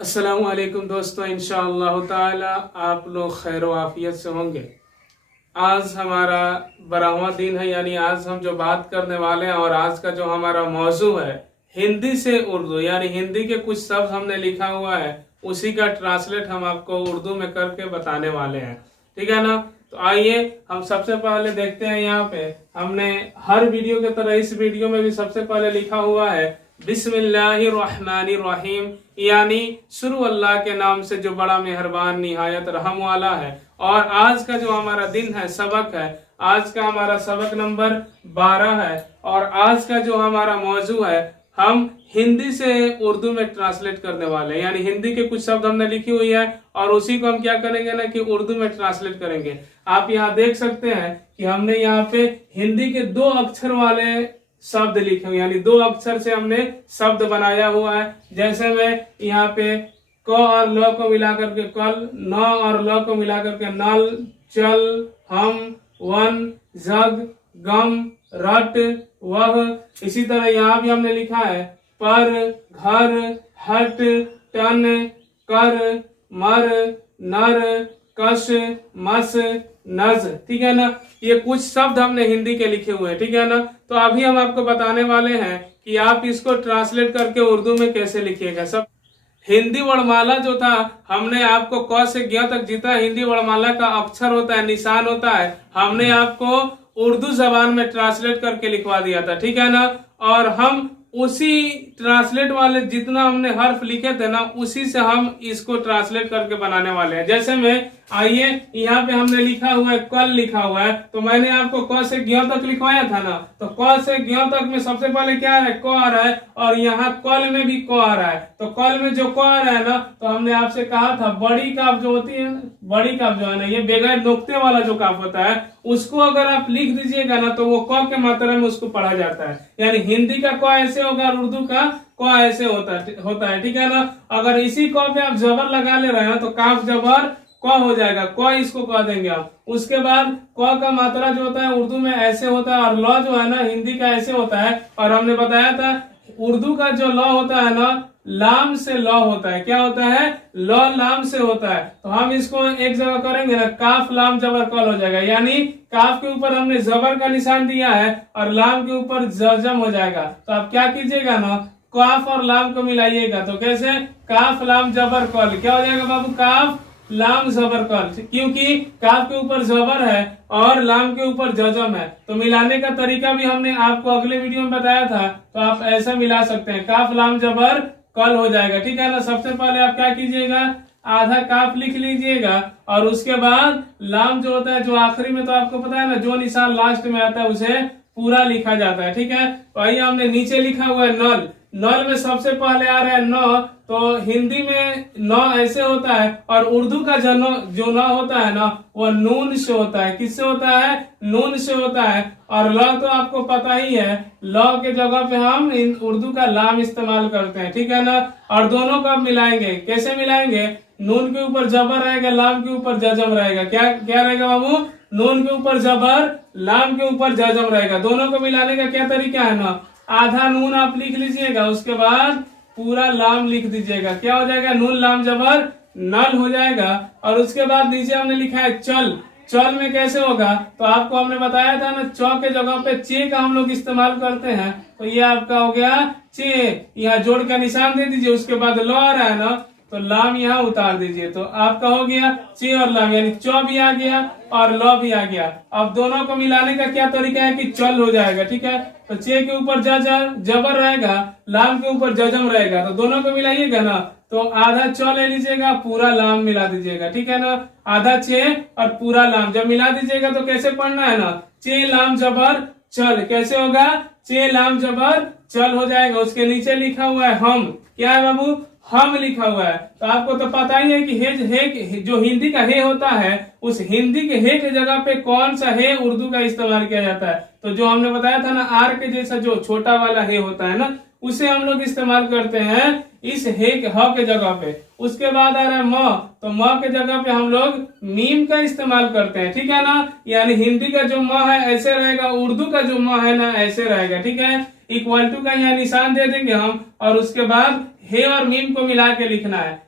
अस्सलामुअलैकुम दोस्तों, इंशाअल्लाह ताला आप लोग खैर आफियत से होंगे। आज हमारा 12वां दिन है, यानी आज हम जो बात करने वाले हैं और आज का जो हमारा मौजू है हिंदी से उर्दू, यानी हिंदी के कुछ शब्द हमने लिखा हुआ है उसी का ट्रांसलेट हम आपको उर्दू में करके बताने वाले हैं। ठीक है ना। तो आइए हम सबसे पहले देखते हैं। यहाँ पे हमने हर वीडियो की तरह इस वीडियो में भी सबसे पहले लिखा हुआ है बिस्मिल्लाहिर्रहमानिर्रहीम, यानी शुरू अल्लाह के नाम से जो बड़ा मेहरबान निहायत रहम वाला है। और आज का जो हमारा दिन है, सबक है, आज का हमारा सबक नंबर 12 है। और आज का जो हमारा मौजू है हम हिंदी से उर्दू में ट्रांसलेट करने वाले हैं, यानी हिंदी के कुछ शब्द हमने लिखी हुई है और उसी को हम क्या करेंगे ना कि उर्दू में ट्रांसलेट करेंगे। आप यहाँ देख सकते हैं कि हमने यहाँ पे हिंदी के 2 अक्षर वाले शब्द लिखे हुए, यानी 2 अक्षर से हमने शब्द बनाया हुआ है। जैसे मैं यहाँ पे क और ल को मिलाकर के कल, न और ल को मिलाकर के नल, चल, हम, वन, जग, गम, रट, वह। इसी तरह यहाँ भी हमने लिखा है पर, घर, हट, टन, कर, मर, नर, कश, मस, नज। ठीक है ना। ये कुछ शब्द हमने हिंदी के लिखे हुए हैं। ठीक है ना। तो अभी हम आपको बताने वाले हैं कि आप इसको ट्रांसलेट करके उर्दू में कैसे लिखिएगा। सब हिंदी वर्णमाला जो था हमने आपको क से ज्ञ तक जितना हिंदी वर्णमाला का अक्षर होता है, निशान होता है, हमने आपको उर्दू जबान में ट्रांसलेट करके लिखवा दिया था। ठीक है ना। और हम उसी ट्रांसलेट वाले जितना हमने हर्फ लिखे थे ना, उसी से हम इसको ट्रांसलेट करके बनाने वाले हैं। जैसे में आइए यहाँ पे हमने लिखा हुआ है कल लिखा हुआ है, तो मैंने आपको क से ज्ञ तक लिखवाया था ना। तो क से ज्ञ तक में सबसे पहले क्या है, क आ रहा है, और यहाँ कल में भी क आ रहा है। तो कल में जो क आ रहा है ना, तो हमने आपसे कहा था बड़ी काफ जो होती है, बड़ी काफ जो है ना, ये बगैर नुक्ते वाला जो काफ होता है, उसको अगर आप लिख दीजिएगा ना तो वो क के मात्रा में उसको पढ़ा जाता है। यानी हिंदी का क ऐसे होगा और उर्दू का क ऐसे होता है। ठीक है ना। अगर इसी क पे आप जबर लगा ले रहे हैं तो काफ जबर क हो जाएगा, क इसको कह देंगे आप। उसके बाद क का मात्रा जो होता है उर्दू में ऐसे होता है, और ल जो है ना हिंदी का ऐसे होता है। और हमने बताया था उर्दू का जो ल होता है ना, लाम से ल होता है। क्या होता है, ल लाम से होता है। तो हम इसको एक जगह करेंगे ना, काफ लाम जबर कल हो जाएगा। यानी काफ के ऊपर हमने जबर का निशान दिया है और लाम के ऊपर जजम हो जाएगा। तो आप क्या कीजिएगा ना, काफ और लाम को मिलाइएगा। तो कैसे, काफ लाम जबर कल, क्या हो जाएगा बाबू, काफ लाम जबर कल, क्योंकि काफ के ऊपर जबर है और लाम के ऊपर जजम है। तो मिलाने का तरीका भी हमने आपको अगले वीडियो में बताया था, तो आप ऐसा मिला सकते हैं, काफ लाम जबर कल हो जाएगा। ठीक है ना। सबसे पहले आप क्या कीजिएगा, आधा काफ लिख लीजिएगा और उसके बाद लाम जो होता है जो आखिरी में, तो आपको पता है ना जो निशान लास्ट में आता है उसे पूरा लिखा जाता है। ठीक है। तो आइए हमने नीचे लिखा हुआ है नल, नल में सबसे पहले आ रहा है न। तो हिंदी में न ऐसे होता है और उर्दू का जो न होता है ना, वो नून से होता है। किससे होता है, नून से होता है। और ल तो आपको पता ही है, ल के जगह पे हम उर्दू का लाम इस्तेमाल करते हैं। ठीक है ना। और दोनों को आप मिलाएंगे, कैसे मिलाएंगे, नून के ऊपर जबर रहेगा, लाम के ऊपर जजम रहेगा। क्या क्या रहेगा बाबू, नून के ऊपर जबर, लाम के ऊपर जजम रहेगा। दोनों को मिलाने का क्या तरीका है ना, आधा नून आप लिख लीजिएगा, उसके बाद पूरा लाम लिख दीजिएगा। क्या हो जाएगा, नून लाम जबर नल हो जाएगा। और उसके बाद नीचे हमने लिखा है चल, चल में कैसे होगा, तो आपको हमने बताया था ना, च के जगह पे चे का हम लोग इस्तेमाल करते हैं। तो ये आपका हो गया चे, यहाँ जोड़ का निशान दे दीजिए, उसके बाद ल आ रहा है ना, तो लाम यहाँ उतार दीजिए। तो आपका हो गया चे और लाम, यानी च भी आ गया और ल भी आ गया। अब दोनों को मिलाने का क्या तरीका है कि चल हो जाएगा। ठीक है। तो चे के ऊपर जबर रहेगा, लाम के ऊपर जजम रहेगा। तो दोनों को मिलाइएगा ना, तो आधा च ले लीजिएगा, पूरा लाम मिला दीजिएगा। ठीक है ना। आधा चे और पूरा लाम जब मिला दीजिएगा तो कैसे पढ़ना है ना, चे लाम जबर चल, कैसे होगा, चे लाम जबर चल हो जाएगा। उसके नीचे लिखा हुआ है हम, क्या है बाबू, हम लिखा हुआ है। तो आपको तो पता ही है कि हे जो हिंदी का हे होता है, उस हिंदी के हे के जगह पे कौन सा हे उर्दू का इस्तेमाल किया जाता है। तो जो हमने बताया था ना, आर के जैसा जो छोटा वाला हे होता है ना, उसे हम लोग इस्तेमाल करते हैं इस हे के ह के जगह पे। उसके बाद आ रहा है म, तो म के जगह पे हम लोग मीम का इस्तेमाल करते हैं, ठीक है ना। यानी हिंदी का जो म है ऐसे रहेगा, उर्दू का जो म है ना ऐसे रहेगा, ठीक है। इक्वल टू का यहाँ निशान दे देंगे हम, और उसके बाद हे और मीम को मिला के लिखना है।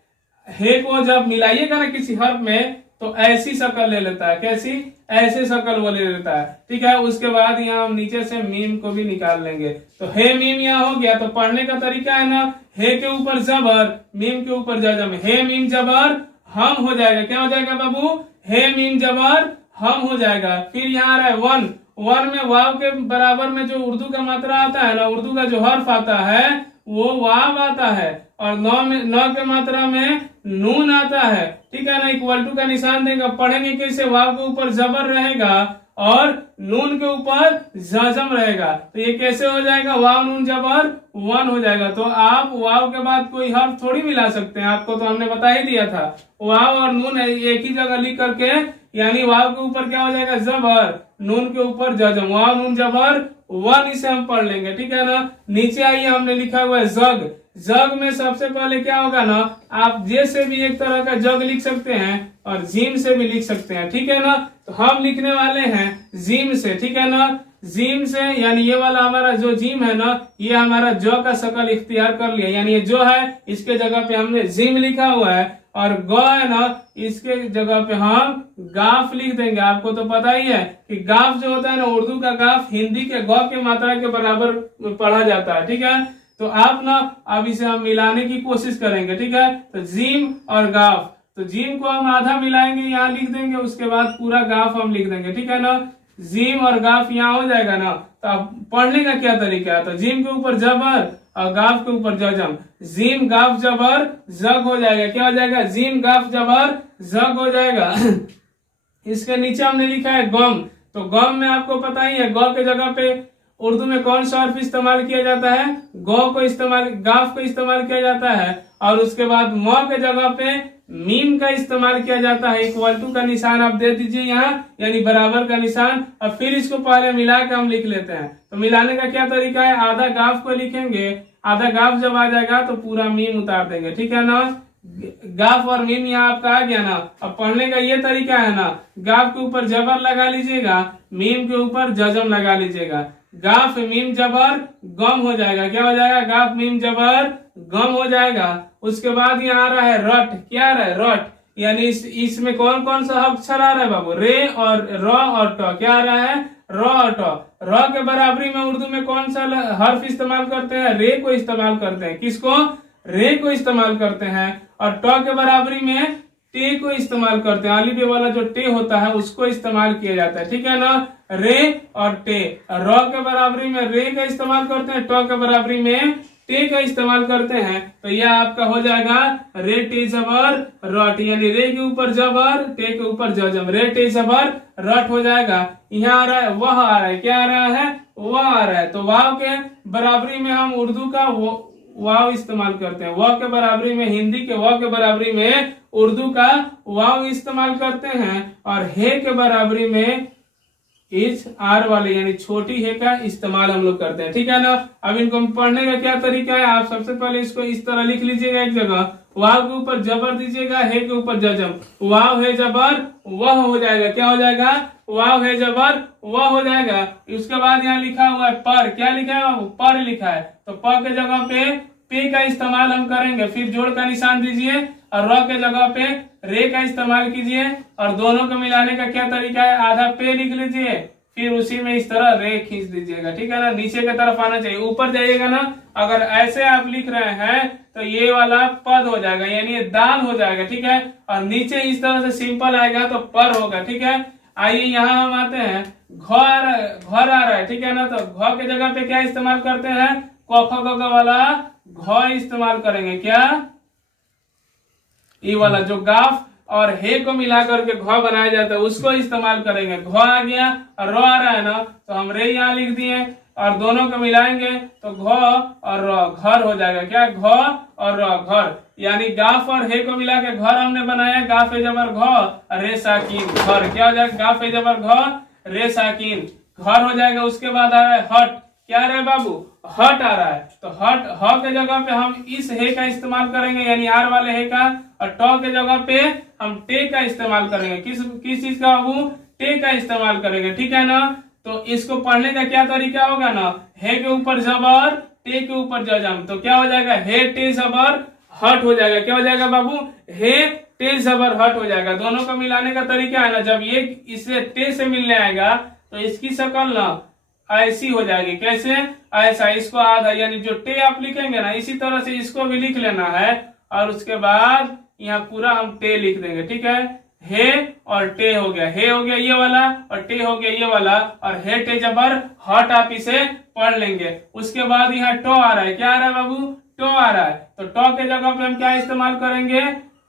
हे को जब मिलाइएगा ना किसी हर्फ में तो ऐसी शक्ल ले लेता है, कैसी, ऐसे शक्ल वो ले लेता है, ठीक है। उसके बाद यहाँ हम नीचे से मीम को भी निकाल लेंगे, तो हे मीम यहाँ हो गया। तो पढ़ने का तरीका है ना, हे के ऊपर जबर, मीम के ऊपर जजम, हे मीम जबर हम हो जाएगा। क्या हो जाएगा बाबू, हे मीम जबर हम हो जाएगा। फिर यहाँ आ रहा है वन, वन में वाव के बराबर में जो उर्दू का मात्रा आता है ना, उर्दू का जो हर्फ आता है वो वाव आता है, और नौ में, नौ के मात्रा में नून आता है, ठीक है ना। इक्वल टू का निशान देगा। पढ़ेंगे कैसे, वाव के ऊपर जबर रहेगा और नून के ऊपर जजम रहेगा, तो ये कैसे हो जाएगा, वाव नून जबर वन हो जाएगा। तो आप वाव के बाद कोई हर्फ थोड़ी मिला सकते हैं, आपको तो हमने बता ही दिया था। वाव और नून एक ही जगह लिख करके, यानी वाव के ऊपर क्या हो जाएगा जबर, नून के ऊपर जजम, वाव नून जबर वन, इसे हम पढ़ लेंगे, ठीक है ना। नीचे आइए, हमने लिखा हुआ है जग। जग में सबसे पहले क्या होगा ना, आप जे से भी एक तरह का जग लिख सकते हैं और जीम से भी लिख सकते हैं, ठीक है ना। तो हम लिखने वाले हैं जीम से, ठीक है ना। जीम से यानी ये वाला हमारा जो जीम है ना, ये हमारा जो का शक्ल इख्तियार कर लिया, यानी ये जो है इसके जगह पे हमने जीम लिखा हुआ है, और ग है ना इसके जगह पे हम गाफ लिख देंगे। आपको तो पता ही है कि गाफ जो होता है ना, उर्दू का गाफ हिंदी के ग के मात्रा के बराबर पढ़ा जाता है, ठीक है। तो आप ना अब इसे हम मिलाने की कोशिश करेंगे, ठीक है। तो जीम और गाफ, तो जीम को हम आधा मिलाएंगे, यहाँ लिख देंगे, उसके बाद पूरा गाफ हम लिख देंगे, ठीक है ना। जीम और गाफ यहाँ हो जाएगा ना। तो अब पढ़ने का क्या तरीका है, तो जीम के ऊपर जबर और गाफ के ऊपर जजम, जीम गाफ जबर जग हो जाएगा। क्या हो जाएगा, जीम गाफ जबर जग हो जाएगा। इसके नीचे हमने लिखा है गम, तो गम में आपको पता ही है, ग के जगह पे उर्दू में कौन सा हर्फ इस्तेमाल किया जाता है, गौ को इस्तेमाल, गाफ को इस्तेमाल किया जाता है, और उसके बाद म के जगह पे मीम का इस्तेमाल किया जाता है। इक्वल टू का निशान आप दे दीजिए यहाँ, यानी बराबर का निशान, और फिर इसको पहले मिला के हम लिख लेते हैं। तो मिलाने का क्या तरीका है, आधा गाफ को लिखेंगे, आधा गाफ जब आ जाएगा तो पूरा मीम उतार देंगे, ठीक है ना। गाफ और मीम यहाँ आपका आ गया ना। अब पढ़ने का ये तरीका है ना, गाफ के ऊपर जबर लगा लीजिएगा, मीम के ऊपर जजम लगा लीजिएगा, गाफ मीम जबर गम हो जाएगा। क्या हो जाएगा, गाफ मीम जबर गम हो जाएगा। उसके बाद यहाँ आ रहा है रट, क्या आ रहा है, रट, यानी इसमें कौन कौन सा अक्षर आ रहा है बाबू, रे और र और ट, क्या आ रहा है, र और ट। र के बराबरी में उर्दू में कौन सा हर्फ इस्तेमाल करते हैं, रे को इस्तेमाल करते हैं, किसको, रे को इस्तेमाल करते हैं। और ट के बराबरी में टे को इस्तेमाल करते हैं, अलिफ वाला जो टे होता है उसको इस्तेमाल किया जाता है, ठीक है ना। रे और टे, र के बराबरी में रे का इस्तेमाल करते हैं, ट के बराबरी में टे का इस्तेमाल करते हैं। तो यह आपका हो जाएगा रे टे जबर रट, यानी रे के ऊपर जबर, टे के ऊपर जजम, रे टे जबर रट हो जाएगा। यहाँ आ रहा है वह आ रहा है, क्या आ रहा है, वह आ रहा है। तो वाव के बराबरी में हम उर्दू का वाव इस्तेमाल करते हैं, व के बराबरी में हिंदी के व के बराबरी में उर्दू का वाव इस्तेमाल करते हैं, और हे के बराबरी में इस आर वाले यानी छोटी हे का इस्तेमाल हम लोग करते हैं, ठीक है ना। अब इनको पढ़ने का क्या तरीका है, आप सबसे पहले इसको इस तरह लिख लीजिएगा, एक जगह वाव के ऊपर जबर दीजिएगा, हे के ऊपर जजम, वाव है जबर वह हो जाएगा। क्या हो जाएगा, वाव है जबर वह हो जाएगा। उसके बाद यहाँ लिखा हुआ है पर, क्या लिखा है बाबू, पर लिखा है। तो प के जगह पे का इस्तेमाल हम करेंगे, फिर जोड़ का निशान दीजिए, और र के जगह पे रे का इस्तेमाल कीजिए, और दोनों को मिलाने का क्या तरीका है, आधा पे लिख लीजिए, फिर उसी में इस तरह रे खींच दीजिएगा, ठीक है ना। नीचे की तरफ आना चाहिए, ऊपर जाइएगा ना। अगर ऐसे आप लिख रहे हैं तो ये वाला पद हो जाएगा, यानी ये दाल हो जाएगा, ठीक है। और नीचे इस तरह से सिंपल आएगा तो पर होगा, ठीक है। आइए यहाँ हम आते हैं, घर आ रहा है, ठीक है ना। तो घ के जगह पे क्या इस्तेमाल करते हैं, क ख ग वाला घ इस्तेमाल करेंगे, क्या, ये वाला जो गाफ और हे को मिला करके घ बनाया जाता है उसको इस्तेमाल करेंगे। घ आ गया और र आ रहा है ना, तो हम रे यहाँ लिख दिए, और दोनों को मिलाएंगे तो घ और र, घर हो जाएगा, क्या, घ और र, घर। यानी गाफ और हे को मिला के घर हमने बनाया, गाफ है जबर घ, रे साकिन घर, क्या हो जाएगा, गाफ है जबर घ, रे साकिन घर हो जाएगा। उसके बाद आ रहा है हट, क्या आ रहा है बाबू, हट आ रहा है। तो हट, ह के जगह पे हम इस हे का इस्तेमाल करेंगे, यानी आर वाले हे का, और ट के जगह पे हम टे का इस्तेमाल करेंगे। किस चीज का बाबू, टे का इस्तेमाल करेंगे, ठीक है ना। तो इसको पढ़ने का क्या तरीका होगा ना, हे के ऊपर जबर, टे के ऊपर जजम, तो क्या हो जाएगा, हे टे जबर हट हो जाएगा। क्या हो जाएगा बाबू, हे टे जबर हट हो जाएगा। दोनों को मिलाने का तरीका है ना, जब ये इसे टे से मिलने आएगा तो इसकी शक्ल ना ऐसी हो जाएगी। कैसे, ऐसा, इसको आधा, यानी जो टे आप लिखेंगे ना इसी तरह से इसको भी लिख लेना है, और उसके बाद यहाँ पूरा हम टे लिख देंगे, ठीक है। हे और टे हो गया, हे हो गया ये वाला और टे हो गया ये वाला, और हे टे जबर हट आप इसे पढ़ लेंगे। उसके बाद यहाँ टो आ रहा है, क्या आ रहा है बाबू, टो आ रहा है। तो टो के जगह पे हम क्या इस्तेमाल करेंगे,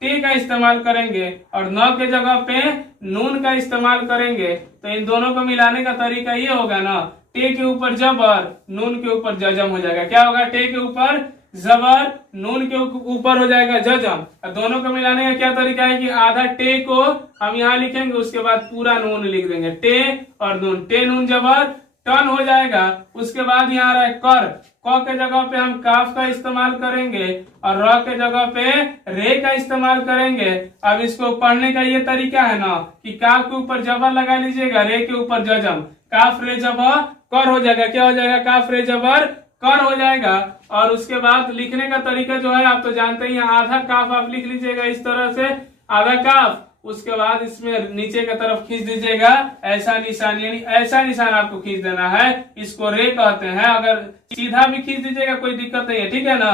टे का इस्तेमाल करेंगे, और न के जगह पे नून का इस्तेमाल करेंगे। तो इन दोनों को मिलाने का तरीका ये होगा ना, टे के ऊपर जबर, नून के ऊपर जजम हो जाएगा। क्या होगा, टे के ऊपर जबर, नून के ऊपर हो जाएगा जजम। और दोनों को मिलाने का क्या तरीका है कि आधा टे को हम यहाँ लिखेंगे, उसके बाद पूरा नून लिख देंगे, टे और नून, टे नून जबर टन हो जाएगा। उसके बाद यहाँ आ रहा है कर, क के जगह पे हम काफ का इस्तेमाल करेंगे, और र के जगह पे रे का इस्तेमाल करेंगे। अब इसको पढ़ने का ये तरीका है ना कि काफ के ऊपर जबर लगा लीजिएगा, रे के ऊपर जजम, काफ रे जबर कर हो जाएगा। क्या हो जाएगा, काफ रे जबर कर हो जाएगा। और उसके बाद लिखने का तरीका जो है आप तो जानते ही, आधा काफ आप लिख लीजिएगा इस तरह से, आधा काफ, उसके बाद इसमें नीचे की तरफ खींच दीजिएगा ऐसा निशान, यानी ऐसा निशान आपको खींच देना है, इसको रे कहते हैं। अगर सीधा भी खींच दीजिएगा कोई दिक्कत नहीं है, ठीक है ना,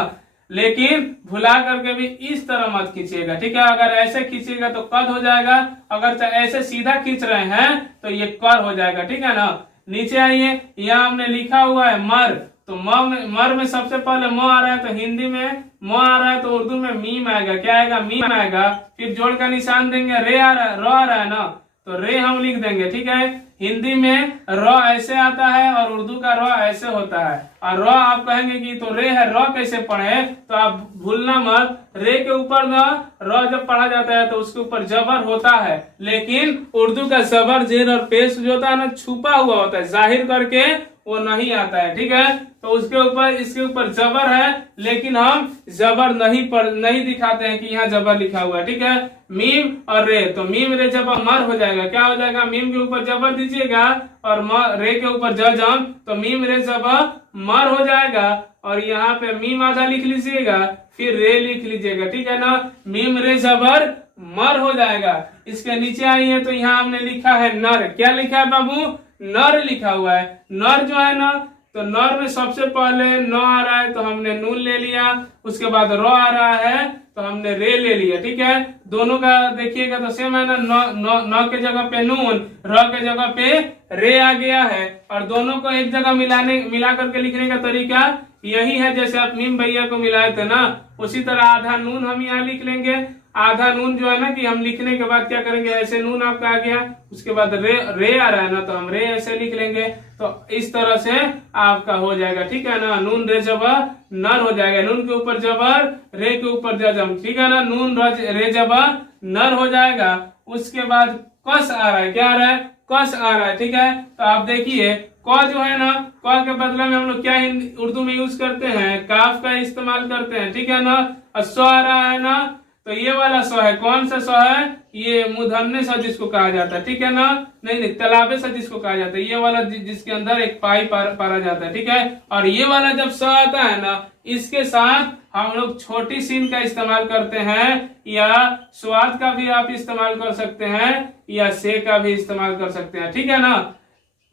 लेकिन भुला करके भी इस तरह मत खींचिएगा, ठीक है। अगर ऐसे खींचिएगा तो कद हो जाएगा, अगर ऐसे सीधा खींच रहे हैं तो ये कर हो जाएगा, ठीक है ना। नीचे आइए, यहाँ हमने लिखा हुआ है मर, तो मर में सबसे पहले म आ रहा है, तो हिंदी में म आ रहा है, तो उर्दू में मीम आएगा। क्या आएगा, मीम आएगा। फिर जोड़ का निशान देंगे, रे आ रहा है, र आ रहा है ना, तो रे हम लिख देंगे, ठीक है। हिंदी में र ऐसे आता है और उर्दू का र ऐसे होता है। और र आप कहेंगे कि तो रे है, र कैसे पढ़े, तो आप भूलना मत, रे के ऊपर ना र जब पढ़ा जाता है तो उसके ऊपर जबर होता है, लेकिन उर्दू का जबर, जेर और पेश जो होता है ना छुपा हुआ होता है, जाहिर करके वो नहीं आता है, ठीक है। तो उसके ऊपर, इसके ऊपर जबर है, लेकिन हम जबर नहीं दिखाते हैं कि यहाँ जबर लिखा हुआ है, ठीक है। मीम और रे, तो मीम रे जबर मर हो जाएगा। क्या हो जाएगा, मीम के ऊपर जबर दीजिएगा और रे के ऊपर जजम, तो मीम रे जबर मर हो जाएगा। और यहाँ पे मीम आधा लिख लीजिएगा, फिर रे लिख लीजिएगा, ठीक है ना, मीम रे जबर मर हो जाएगा। इसके नीचे आइए तो यहाँ हमने लिखा है नर। क्या लिखा है बाबू, नर लिखा हुआ है। नर जो है ना, तो नर में सबसे पहले न आ रहा है तो हमने नून ले लिया, उसके बाद र आ रहा है तो हमने रे ले लिया, ठीक है। दोनों का देखिएगा तो सेम है ना, न के जगह पे नून, र के जगह पे रे आ गया है। और दोनों को एक जगह मिला करके लिखने का तरीका यही है, जैसे आप मीम भैया को मिलाए थे ना, उसी तरह आधा नून हम यहाँ लिख लेंगे। आधा नून जो है ना कि हम लिखने के बाद क्या करेंगे, ऐसे नून आपका आ गया, उसके बाद रे आ रहा है ना, तो हम रे ऐसे लिख लेंगे। तो इस तरह से आपका हो जाएगा, ठीक है ना। नून रे जबर नर हो जाएगा, नून के ऊपर जबर, रे के ऊपर जजम, ठीक है ना, नून रे जबर नर हो जाएगा। उसके बाद कस आ रहा है, क्या आ रहा है, कस आ रहा है, ठीक है। तो आप देखिए क जो है ना, क के बदले में हम लोग क्या उर्दू में यूज करते हैं, काफ का इस्तेमाल करते हैं, ठीक है ना। और स आ रहा है ना, तो ये वाला स है, कौन सा स है, ये मुधन्ने स जिसको कहा जाता है, ठीक है ना, नहीं तलाबे स जिसको कहा जाता है, ये वाला जिसके अंदर एक पाई पारा जाता है, ठीक है। और ये वाला जब स आता है ना, इसके साथ हम लोग छोटी सीन का इस्तेमाल करते हैं, या स्वाद का भी आप इस्तेमाल कर सकते हैं, या से का भी इस्तेमाल कर सकते हैं, ठीक है ना।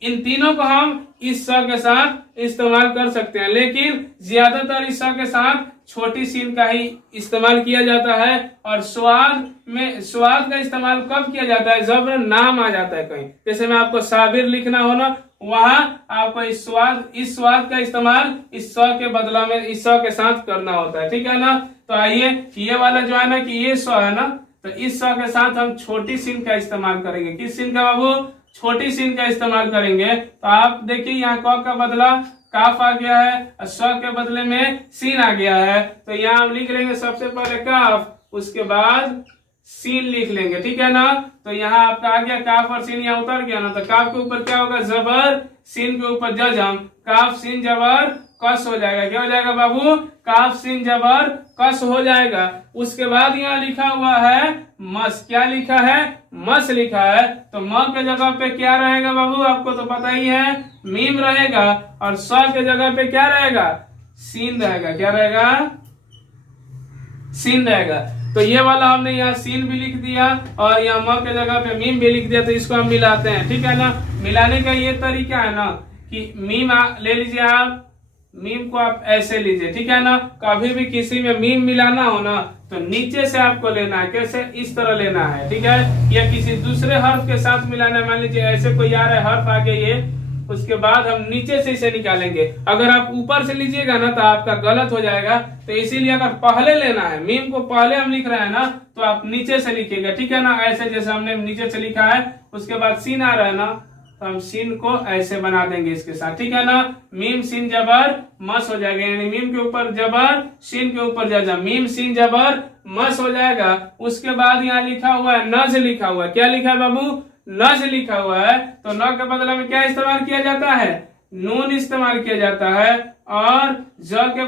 इन तीनों को हम इस स के साथ इस्तेमाल कर सकते हैं, लेकिन ज्यादातर इस स के साथ छोटी सीन का ही इस्तेमाल किया जाता है। और स्वाद का इस्तेमाल कब किया जाता है, जब नाम आ जाता है कहीं, जैसे में आपको साबिर लिखना हो ना, वहां आपको इस स्वाद का इस्तेमाल इस स के बदला में इस स के साथ करना होता है, ठीक है ना। तो आइए, ये वाला जो है ना कि ये स है ना, तो इस स के साथ हम छोटी सीन का इस्तेमाल करेंगे। किस सीन का बाबू, छोटी सीन का इस्तेमाल करेंगे। तो आप देखिए यहाँ क का बदला काफ आ गया है, और स के बदले में सीन आ गया है। तो यहाँ हम लिख लेंगे सबसे पहले काफ, उसके बाद सीन लिख लेंगे, ठीक है ना। तो यहाँ आपका आ गया काफ और सीन, यहाँ उतर गया ना, तो काफ के ऊपर क्या होगा जबर, सीन के ऊपर जजम, काफ सीन जबर कस हो जाएगा। क्या हो जाएगा बाबू, काफ सीन जबर कस हो जाएगा। उसके बाद यहाँ लिखा हुआ है मस, क्या लिखा है, मस लिखा है। तो म के जगह पे क्या रहेगा बाबू, आपको तो पता ही है, मीम रहेगा, और स के जगह पे क्या रहेगा, सीन रहेगा। क्या रहेगा, सीन रहेगा। तो ये वाला हमने यहाँ सीन भी लिख दिया और यहाँ म के जगह पे मीम भी लिख दिया। तो इसको हम मिलाते हैं, ठीक है ना। मिलाने का ये तरीका है ना कि मीम ले लीजिए आप, मीम को आप ऐसे लीजिए, ठीक है ना। कभी भी किसी में मीम मिलाना हो ना तो नीचे से आपको लेना है, कैसे, इस तरह लेना है, ठीक है। या किसी दूसरे हर्फ के साथ मिलाना है, मान लीजिए ऐसे कोई आ रहा है हर्फ आगे ये, उसके बाद हम नीचे से इसे निकालेंगे। अगर आप ऊपर से लीजिएगा ना तो आपका गलत हो जाएगा। तो इसीलिए अगर पहले लेना है, मीम को पहले हम लिख रहे हैं ना, तो आप नीचे से लिखिएगा, ठीक है ना। ऐसे जैसे हमने नीचे से लिखा है, उसके बाद सीन आ रहा है ना, तो हम सीन को ऐसे बना देंगे इसके साथ, ठीक है ना। मीम सीन जबर मस हो जाएगा, यानी मीम के ऊपर जबर, सीन के ऊपर जजा, मीम सीन जबर मस हो जाएगा। उसके बाद यहाँ लिखा हुआ है नज लिखा हुआ है। क्या लिखा है बाबू, नज लिखा हुआ है। तो न के बदला में क्या इस्तेमाल किया जाता है, नून इस्तेमाल किया जाता है। और ज के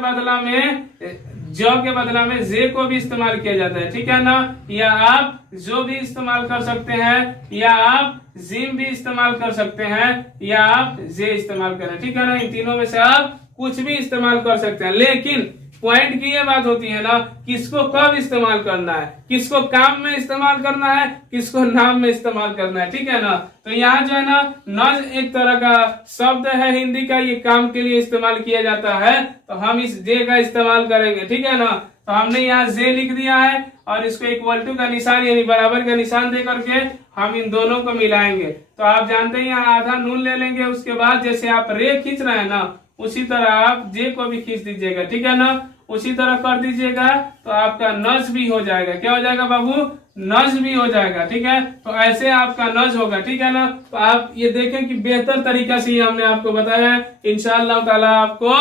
बदला में जे को भी इस्तेमाल किया जाता है, ठीक है ना। या आप जो भी इस्तेमाल कर सकते हैं, या आप जिम भी इस्तेमाल कर सकते हैं, या आप जे इस्तेमाल करें, ठीक है ना। इन तीनों में से आप कुछ भी इस्तेमाल कर सकते हैं। लेकिन पॉइंट की ये बात होती है ना, किसको कब इस्तेमाल करना है, किसको काम में इस्तेमाल करना है, किसको नाम में इस्तेमाल करना है, ठीक है ना। तो यहाँ जो है ना, नज एक तरह का शब्द है हिंदी का, ये काम के लिए इस्तेमाल किया जाता है। तो हम इस जे का इस्तेमाल करेंगे, ठीक है ना। तो हमने यहाँ जे लिख दिया है और इसको इक्वल टू का निशान यानी बराबर का निशान दे करके हम इन दोनों को मिलाएंगे। तो आप जानते हैं यहाँ आधा नून ले लेंगे, उसके बाद जैसे आप रे खींच रहे हैं ना, उसी तरह आप जे को भी खींच दीजिएगा, ठीक है ना। उसी तरह कर दीजिएगा तो आपका नज भी हो जाएगा। क्या हो जाएगा बाबू, नज भी हो जाएगा, ठीक है। तो ऐसे आपका नज होगा, ठीक है ना। तो आप ये देखें कि बेहतर तरीका से हमने आपको बताया है। इंशाअल्लाह ताला आपको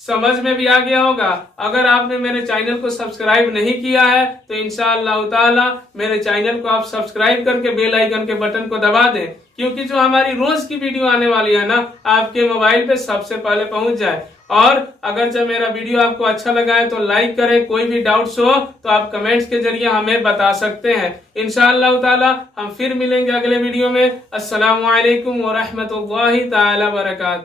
समझ में भी आ गया होगा। अगर आपने मेरे चैनल को सब्सक्राइब नहीं किया है तो इंशाअल्लाह ताला मेरे चैनल को आप सब्सक्राइब करके बेल आइकन के बटन को दबा दें, क्योंकि जो हमारी रोज की वीडियो आने वाली है ना, आपके मोबाइल पे सबसे पहले पहुंच जाए। और अगर जब मेरा वीडियो आपको अच्छा लगा है तो लाइक करें, कोई भी डाउट्स हो तो आप कमेंट्स के जरिए हमें बता सकते हैं। इंशाअल्लाह ताला हम फिर मिलेंगे अगले वीडियो में। अस्सलामु अलैकुम व रहमतुल्लाहि ताला बरकातहू।